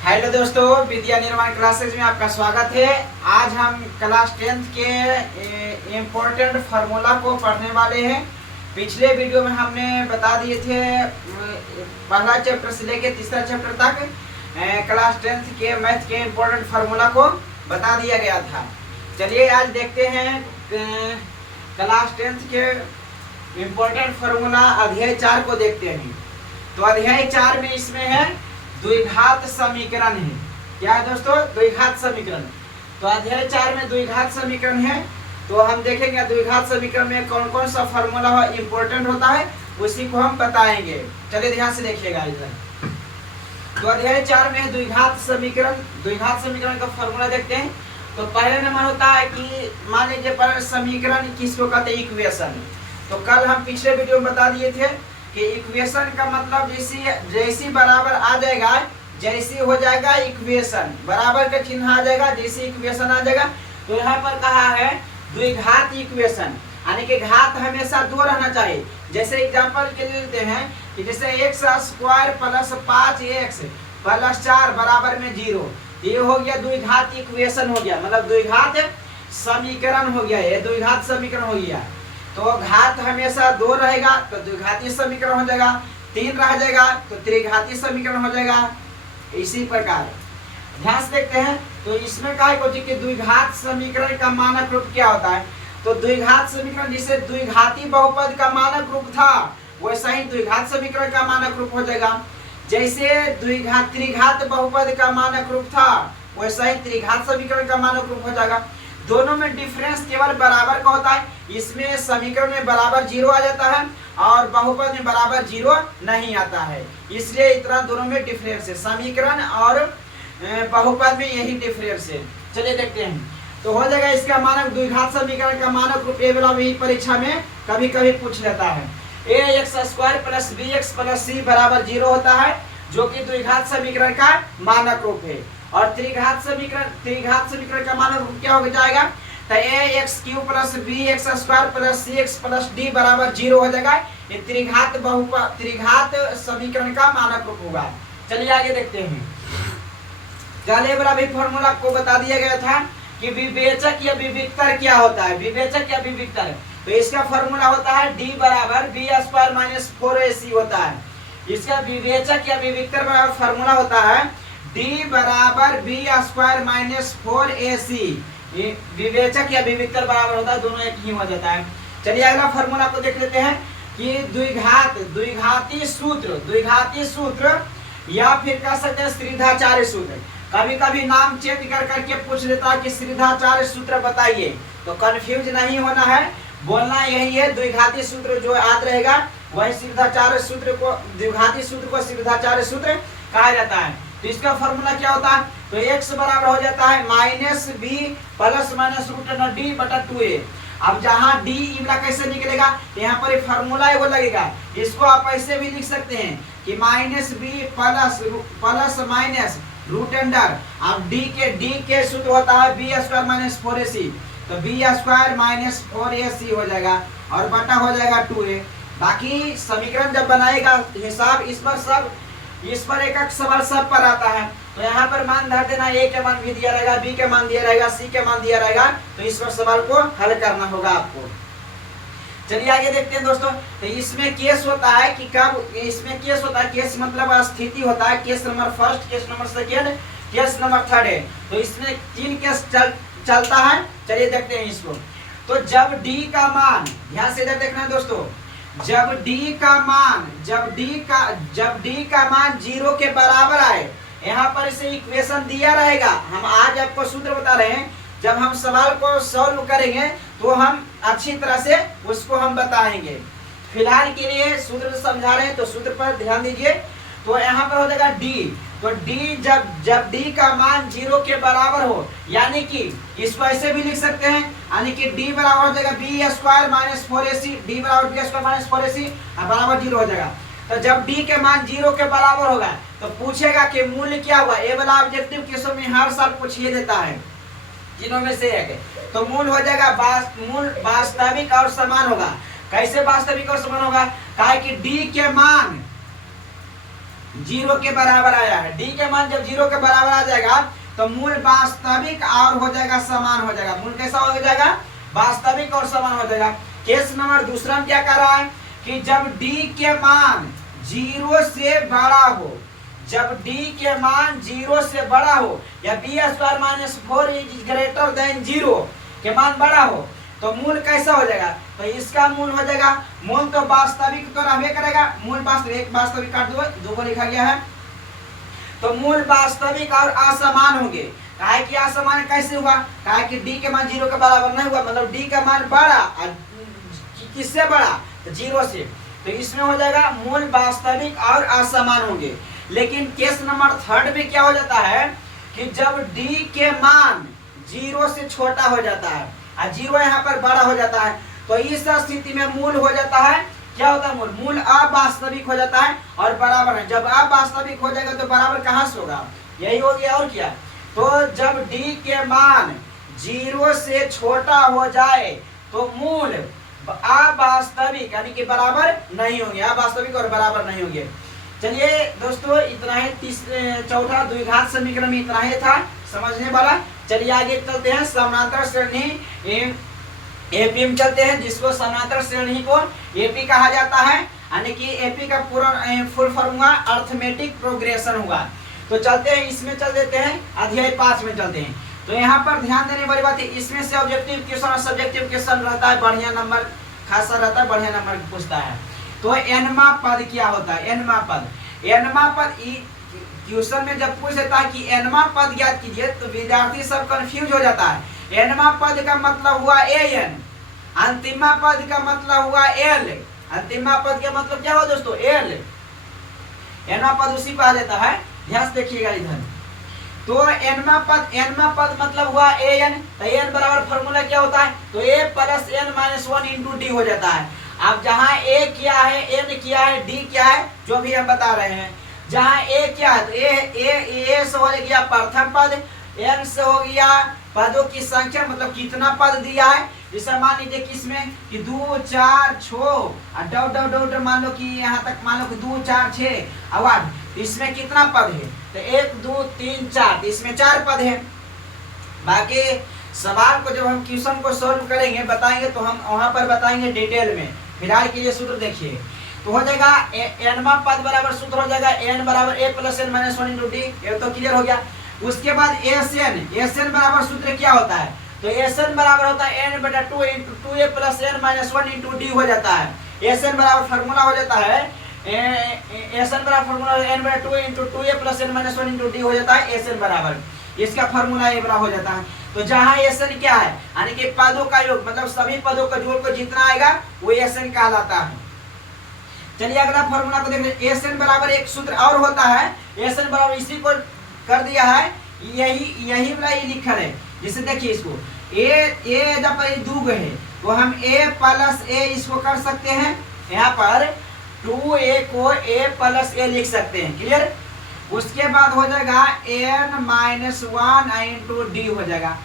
Hello दोस्तों, विद्या निर्माण classes में आपका स्वागत है। आज हम क्लास 10th के इम्पोर्टेंट फार्मूला को पढ़ने वाले हैं। पिछले वीडियो में हमने बता दिए थे पहला चैप्टर से लेकर तीसरा चैप्टर तक क्लास 10th के मैथ के इम्पोर्टेंट फार्मूला को बता दिया गया था। चलिए आज देखते हैं क्लास 10th के इम्पोर्टेंट फार्मूला अध्याय 4 को देखते हैं। तो अध्याय 4 में इसमें है द्विघात समीकरण है। क्या है दोस्तों? द्विघात समीकरण। तो अध्याय 4 में द्विघात समीकरण है। तो हम देखेंगे द्विघात समीकरण में कौन कौन सा फार्मूला इंपॉर्टेंट होता है, उसी को हम बताएंगे। चलिए ध्यान से देखिएगा इधर। तो अध्याय 4 में द्विघात समीकरण। द्विघात समीकरण का फार्मूला देखते हैं। तो पहले नंबर होता है कि मान लीजिए पर समीकरण किसको कहते हैं? इक्वेशन। तो कल हम पिछले वीडियो में बता दिए थे कि इक्वेशन का मतलब जैसी बराबर आ जाएगा, जैसी हो जाएगा इक्वेशन, बराबर का चिन्ह आ जाएगा, जैसी इक्वेशन आ जाएगा। तो यहाँ पर कहा है द्विघात इक्वेशन, यानी कि घात हमेशा 2 रहना चाहिए। जैसे एग्जांपल के लिए लेते हैं कि जैसे x square plus 5x plus 4 बराबर में 0, ये हो गया द्विघात इक्वेशन हो गया, मतलब द्विघात समीकरण हो गया। ये द्विघात समीकरण हो गया। तो घात हमेशा 2 रहेगा तो द्विघाती समीकरण हो जाएगा, 3 रह जाएगा तो त्रिघाती समीकरण हो जाएगा। इसी प्रकार ध्यान से देखते हैं। तो इसमें क्या है कि द्विघात समीकरण का मानक रूप क्या होता है? तो द्विघात समीकरण जिसे द्विघाती बहुपद का मानक रूप था, वैसा ही द्विघात समीकरण का मानक रूप हो जाएगा। जैसे त्रिघात बहुपद का मानक रूप था, वैसा ही त्रिघात समीकरण का मानक रूप हो जाएगा। दोनों में डिफरेंस केवल बराबर का होता है। इसमें समीकरण में बराबर 0 आ जाता है और बहुपद में बराबर 0 नहीं आता है, इसलिए इतना दोनों में डिफरेंस है। समीकरण और बहुपद में यही डिफरेंस है। चलिए देखते हैं। तो हो जाएगा इसका मानक द्विघात समीकरण का मानक रूप ये वाला भी परीक्षा में कभी कभी पूछ लेता है। ax square plus bx plus c बराबर 0 होता है, जो कि द्विघात समीकरण का मानक रूप है। और त्रिघात समीकरण का मानक रूप क्या हो जाएगा? तो ax cube plus bx square plus cx plus d बराबर 0 हो जाएगा। ये त्रिघात समीकरण का मानक रूप होगा। चलिए आगे देखते हैं। पहले वाला भी फॉर्मूला को बता दिया गया था कि विवेचक या विविक्तर क्या होता है। विवेचक या विविक्तर, तो इसका फॉर्मूला होता है d बराबर b स्क्वायर माइनस 4ac होता है। इसका विवेचक या विविक्तर बराबर फॉर्मूला होता है d बराबर b स्क्वायर माइनस 4ac। विवेचक या विविक्तर बराबर होता है, दोनों एक ही हो जाता है। चलिए अगला फॉर्मूला को देख लेते हैं कि द्विघाती सूत्र या फिर कह सकते हैं श्रीधाचार्य सूत्र। कभी कभी नाम चेंज कर करके पूछ लेता है कि श्रीधाचार्य सूत्र बताइए, तो कंफ्यूज नहीं होना है, बोलना यही है। द्विघाती सूत्र जो याद रहेगा वही श्रीधाचार्य सूत्र को, द्विघाती सूत्र को श्रीधाचार्य सूत्र कहा जाता है। तो इसका फॉर्मूला क्या होता है? तो x बराबर हो जाता है minus b plus minus root d बटा 2a। अब जहाँ डी इमला कैसे निकलेगा? यहाँ पर फॉर्मूला एगो लगेगा, इसको आप ऐसे भी लिख सकते हैं कि minus b plus minus root under. अब डी के सूत्र होता है बी स्क्वायर माइनस 4ac, तो बी स्क्वायर माइनस 4ac हो जाएगा और बटा हो जाएगा 2a। बाकी समीकरण जब बनाएगा हिसाब इस पर एक एक सवाल सब पर आता है। तो यहाँ पर मान धर देना, a के मान भी दिया रहेगा, b के मान दिया रहेगा, c के मान दिया रहेगा। तो इस पर सवाल को हल करना होगा आपको। चलिए आगे देखते हैं दोस्तों। तो इसमें केस होता है कि कब इसमें केस होता है, केस मतलब स्थिति होता है। Case number first, case number second, case number third है। तो इसमें 3 केस चलता है। चलिए देखते हैं इसको। तो जब d का मान, ध्यान से इधर देखना है दोस्तों, जब d का मान 0 के बराबर आए, यहाँ पर इसे इक्वेशन दिया रहेगा। हम आज आपको सूत्र बता रहे हैं, जब हम सवाल को सॉल्व करेंगे तो हम अच्छी तरह से उसको हम बताएंगे। फिलहाल के लिए सूत्र समझा रहे हैं, तो सूत्र पर ध्यान दीजिए। तो यहाँ पर हो जाएगा d। तो d जब d का मान 0 के बराबर हो, यानी कि इसको ऐसे भी लिख सकते हैं, यानी कि d बराबर हो जाएगा b square minus 4ac, d बराबर b स्क्वायर माइनस 4ac बराबर 0 हो जाएगा। तो जब d के मान 0 के बराबर होगा तो पूछेगा कि मूल्य क्या हुआ। ये वाला ऑब्जेक्टिव केसों में हर साल पूछ ही देता है, तीनों में से एक। तो मूल हो जाएगा मूल वास्तविक और समान होगा। कैसे वास्तविक और समान होगा? कहा कि d के मान जीरो के बराबर आया है। डी के मान जब जीरो के बराबर आ जाएगा तो मूल वास्तविक और हो जाएगा समान हो जाएगा। मूल कैसा हो जाएगा? वास्तविक और समान हो जाएगा। केस नंबर दूसरा में क्या कर रहा है कि जब डी के मान जीरो से बड़ा हो, जब डी के मान जीरो से बड़ा हो या b square minus 4 is greater than zero के मान बड़ा हो तो मूल कैसा हो जाएगा? तो इसका मूल हो जाएगा, मूल तो वास्तविक तो रहबे करेगा, मूल वास्तविक, वास्तविक काट दो, दो को लिखा गया है, तो मूल वास्तविक और असमान होंगे। काहे कि असमान कैसे हुआ? काहे कि डी के मान जीरो के बराबर नहीं हुआ, मतलब डी का मान बड़ा, किससे बड़ा? तो जीरो से। तो इसमें हो जाएगा मूल वास्तविक और असमान होंगे। लेकिन केस नंबर थर्ड में क्या हो जाता है कि जब डी के मान जीरो से छोटा हो जाता है और जीरो यहाँ पर बड़ा हो जाता है तो इस स्थिति में मूल हो जाता है, क्या होता है? मूल अवास्तविक हो जाता है और बराबर है। जब अवास्तविक हो जाएगा तो बराबर कहाँ से होगा? यही हो गया, और क्या? तो जब डी के मान जीरो से छोटा हो जाए तो मूल अवास्तविक यानी कि बराबर नहीं होंगे, अवास्तविक और बराबर नहीं होंगे। चलिए दोस्तों, इतना ही चौथा द्विघात समीकरण में इतना ही था समझने वाला। चलिए आगे चलते हैं, समानांतर श्रेणी एपी में चलते हैं, जिसको समानांतर श्रेणी को एपी कहा जाता है, यानी कि एपी का पूरा फुल फॉर्म हुआ अर्थमेटिक प्रोग्रेशन हुआ। तो चलते हैं, इसमें चल देते हैं, अध्याय 5 में चलते हैं। तो यहाँ पर ध्यान देने वाली बात है, इसमें से ऑब्जेक्टिव क्वेश्चन और सब्जेक्टिव क्वेश्चन रहता है, बढ़िया नंबर खासा रहता है, बढ़िया नंबर पूछता है। तो एनमा पद क्या होता है? एनमा पद, एनमा पद क्वेश्चन में जब पूछ देता है कि एनमा पद ज्ञात कीजिए तो विद्यार्थी सब कंफ्यूज हो जाता है। एनमा पद का मतलब हुआ एन, अंतिमा पद का मतलब हुआ एल। अंतिमा पद का मतलब क्या हुआ दोस्तों? एल। एनमा पद उसी पर आ जाता है, ध्यान से देखिएगा इधर। तो एनमा पद मतलब हुआ एन, तो एन बराबर फॉर्मूला क्या होता है? तो a plus n minus 1 into d हो जाता है। अब जहाँ ए क्या है, एन क्या है, डी क्या है, जो भी हम बता रहे हैं, जहाँ ए क्या है तो ए से हो गया प्रथम पद, एन से हो गया पदों की संख्या, मतलब कितना पद दिया है। जैसे मान लीजिए किसमें कि 2 4 6 डॉट डॉट डॉट मान लो कि यहाँ तक मान लो कि 2 4 6 और 8, इसमें कितना पद है? तो 1 2 3 4, इसमें 4 पद है। बाकी सवाल को जब हम क्वेश्चन को सॉल्व करेंगे बताएंगे तो हम वहां पर बताएंगे डिटेल में। फिलहाल के लिए सूत्र देखिए, तो हो जाएगा एनवा पद बराबर सूत्र हो जाएगा एन बराबर a plus n minus 1 into d, ये तो क्लियर हो गया। उसके बाद एसएन बराबर सूत्र क्या होता है? तो एसएन बराबर होता है एन बटा 2 into 2a plus n minus 1 into d हो जाता है। एसएन बराबर फॉर्मूला हो जाता है एसएन बराबर फॉर्मूला एन बटा 2 into 2a plus n minus 1 into d हो जाता है एसएन बराबर, इसका फॉर्मूला ये बड़ा हो जाता है। तो जहाँ एसएन क्या है यानी कि पदों का योग, मतलब सभी पदों का जोड़ को जितना आएगा वो एसएन कहलाता है। चलिए अगला फॉर्मूला को देख लें। एसएन बराबर एक सूत्र और होता है, एसएन बराबर इसी को कर दिया है, यही वाला ये लिखा है। जैसे देखिए इसको ए जब पर दो है तो हम a प्लस ए इसको कर सकते हैं, यहाँ पर 2a को a प्लस ए लिख सकते हैं, क्लियर। उसके बाद हो जाएगा n माइनस 1 इंटू डी हो जाएगा।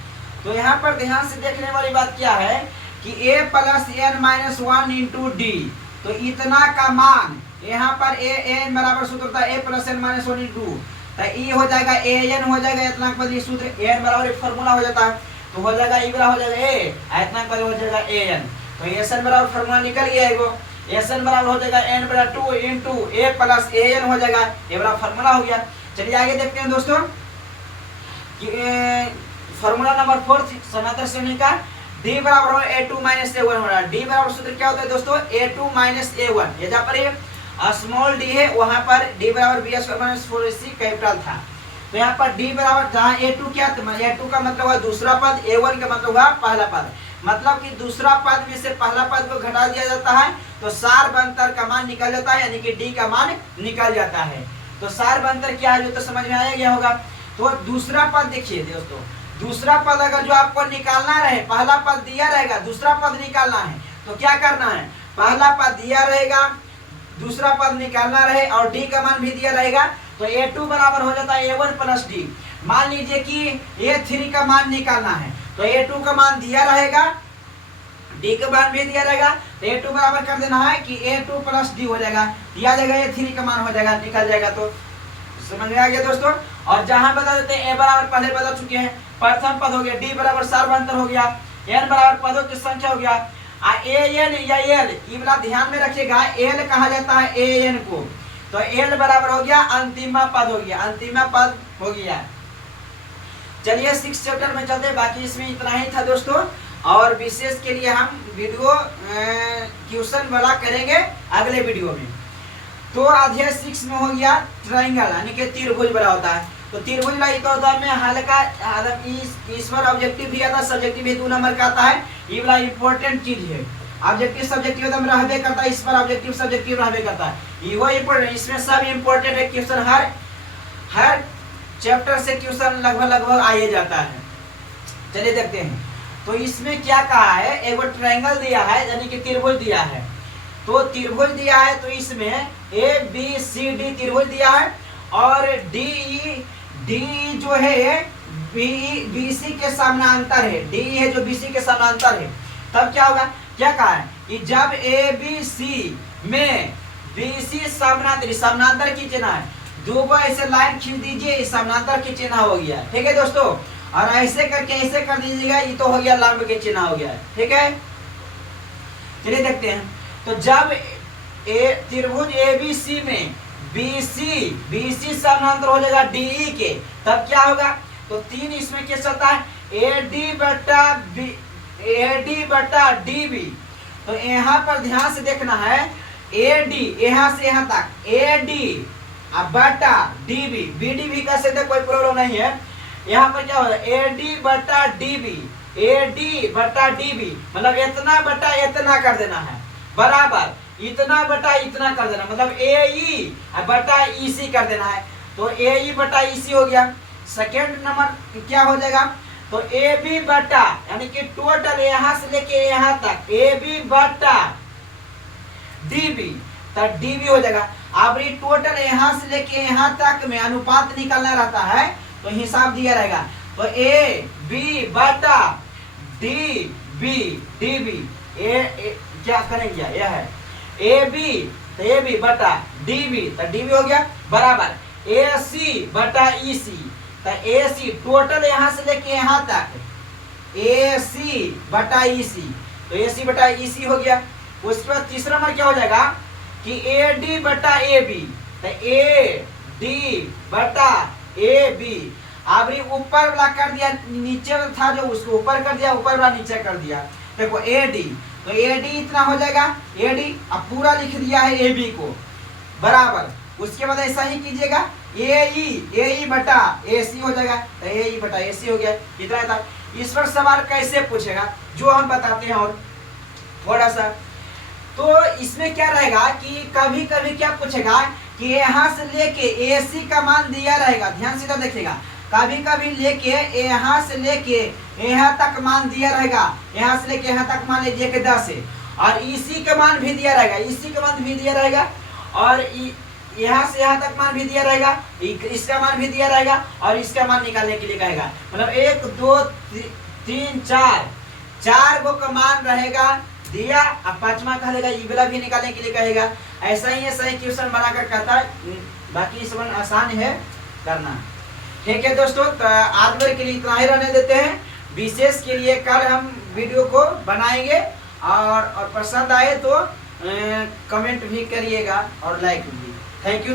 तो यहाँ पर ध्यान से देखने वाली बात क्या है कि a plus n minus 1 into d, तो इतना का मान यहाँ पर एन बराबर सूत्र होता है a plus n minus 1 into, तो ई हो जाएगा एन हो जाएगा, इतना का बदली सूत्र एन बराबर एक फॉर्मूला हो जाता है, तो हो जाएगा ई बराबर हो जाएगा ए, इतना का हो जाएगा एन। तो एसएन बराबर फॉर्मूला निकल गया है, वो एसएन बराबर हो जाएगा एन बटा 2 इंटू ए प्लस एन हो जाएगा, ये बड़ा फॉर्मूला हो गया। चलिए आगे देखते हैं दोस्तों कि फॉर्मूला नंबर 4 समांतर श्रेणी का d बराबर हो a2 माइनस a1 हो रहा है। d बराबर सूत्र क्या होता है दोस्तों? a2 माइनस a1, ये जहाँ पर स्मॉल d है वहां पर d बराबर b square minus 4ac capital था। तो यहाँ पर d बराबर जहाँ a2 क्या था, a2 का मतलब हुआ दूसरा पद, a1 का मतलब हुआ पहला पद, मतलब कि दूसरा पद में से पहला पद को घटा दिया जाता है तो सार्वभौमतर का मान निकल जाता है, यानी कि d का मान निकल जाता है। तो सार्वभौमतर क्या है जो तो समझ में आया गया होगा। तो दूसरा पद देखिए दोस्तों, दूसरा पद अगर जो आपको निकालना रहे, पहला पद दिया रहेगा, दूसरा पद निकालना है तो क्या करना है? पहला पद दिया रहेगा, दूसरा पद निकालना रहे और d का मान भी दिया रहेगा, तो a2 बराबर हो जाता है a1 प्लस डी। मान लीजिए कि a3 का मान निकालना है तो a2 का मान दिया रहेगा, d का मान भी दिया रहेगा, तो a2 बराबर कर देना है कि a2 प्लस डी हो जाएगा, दिया जाएगा a3 का मान हो जाएगा, निकल जाएगा। तो समझ में आ गया दोस्तों। और जहां बता देते हैं ए बराबर पहले बता चुके हैं, प्रथम पद हो गया, डी बराबर सार्वभौमांतर हो गया, एन बराबर पदों की संख्या हो गया। ए एन या एल, ये वाला ध्यान में रखिएगा, एल कहा जाता है ए एन को, तो एल बराबर हो गया अंतिमा पद हो गया, अंतिमा पद हो गया। चलिए 6 चैप्टर में चलते हैं, बाकी इसमें इतना ही था दोस्तों। और विशेष के लिए हम वीडियो ट्यूशन वाला करेंगे अगले वीडियो में। तो अध्याय 6 में हो गया ट्रायंगल, यानी कि त्रिभुज बना होता है। तो त्रिभुज वाला होता है में हल्का इस बार ऑब्जेक्टिव भी आता है, सब्जेक्टिव भी 2 नंबर का आता है। ये वाला इंपॉर्टेंट चीज है, ऑब्जेक्टिव सब्जेक्टिव एकदम रहबे करता है, इस बार ऑब्जेक्टिव सब्जेक्टिव रहबे करता है। ये वो इंपॉर्टेंट, इसमें सब इंपॉर्टेंट है क्वेश्चन, हर चैप्टर से क्वेश्चन लगभग आ ही जाता है। चलिए देखते हैं। तो इसमें क्या कहा है, एक बार ट्रायंगल दिया है, यानी कि त्रिभुज दिया है। तो त्रिभुज दिया है, तो इसमें ए बी सी डी त्रिभुज दिया है, और डी जो है बी सी के समानांतर है, डी है जो बी सी के समानांतर है। तब क्या होगा, क्या कहा है कि जब ए बी सी में बी सी समानांतर की चिन्ह है, दो बार ऐसे लाइन खींच दीजिए, समानांतर की चिन्ह हो गया, ठीक है दोस्तों। और ऐसे करके ऐसे कर दीजिएगा, ये तो हो गया लंब के चिन्ह हो गया, ठीक है। चलिए देखते हैं। तो जब त्रिभुज एबीसी में बीसी समानांतर हो जाएगा डीई के, तब क्या होगा, तो 3 इसमें क्या चलता है, एडी बटा डीबी। तो यहाँ पर ध्यान से देखना है, एडी यहाँ से यहाँ तक एडी बटा डीबी, बीडी भी कर सकते, कोई प्रॉब्लम नहीं है। यहाँ पर क्या होगा, एडी बटा डीबी, एडी बटा डीबी मतलब इतना बटा इतना कर देना है, बराबर इतना बटा इतना कर देना, मतलब ए ई बटा ई सी कर देना है। तो ए ई बटा ई सी हो गया। सेकेंड नंबर क्या हो जाएगा, तो ए बी बटा, यानी कि टोटल यहाँ से लेके यहाँ तक ए बी बटा डी बी, तो डी बी हो जाएगा। अब ये टोटल यहाँ से लेके यहाँ तक में अनुपात निकालना रहता है, तो हिसाब दिया रहेगा। तो ए बी बटा डी बी, डी बी क्या करेंगे, यह है ए बी, तो ए बी बटा डी बी, तो डी बी हो गया, बराबर ए सी बटा ई सी, तो ए सी टोटल यहाँ से लेके यहाँ तक ए सी बटा ई सी, तो ए सी बटा ई सी हो गया। उसके बाद तीसरा नंबर क्या हो जाएगा कि ए डी बटा ए बी, तो ए डी बटा ए बी। अब ऊपर वाला कर दिया, नीचे वाला था जो उसको ऊपर कर दिया, ऊपर वाला नीचे कर दिया। देखो ए डी, तो ए डी इतना हो जाएगा, ए डी अब पूरा लिख दिया है ए बी को, बराबर। उसके बाद ऐसा ही कीजिएगा, ए ई बटा ए सी हो जाएगा, तो ए ई बटा ए सी हो गया, इतना था। इस पर सवाल कैसे पूछेगा जो हम बताते हैं, और थोड़ा सा तो इसमें क्या रहेगा कि कभी कभी क्या पूछेगा कि यहाँ से लेके ए सी का मान दिया रहेगा, ध्यान से तो देखिएगा, कभी कभी लेके यहाँ से लेके यहाँ तक मान दिया रहेगा, यहाँ से लेके यहाँ तक मान लीजिए कि 10 है, और इसी का मान भी दिया रहेगा, इसी का मान भी दिया रहेगा, और यहाँ से यहाँ तक मान भी दिया रहेगा, इसका मान भी दिया रहेगा, और इसका मान निकालने के लिए कहेगा। मतलब 1 2 3 4 गो का मान रहेगा दिया, अब 5वां कह देगा, ये वाला भी निकालने के लिए कहेगा। ऐसा ही क्वेश्चन बनाकर कहता है, बाकी सब आसान है करना, ठीक है दोस्तों। तो आज भर के लिए इतना ही रहने देते हैं, विशेष के लिए कल हम वीडियो को बनाएंगे, और पसंद आए तो कमेंट भी करिएगा और लाइक भी। Thank you.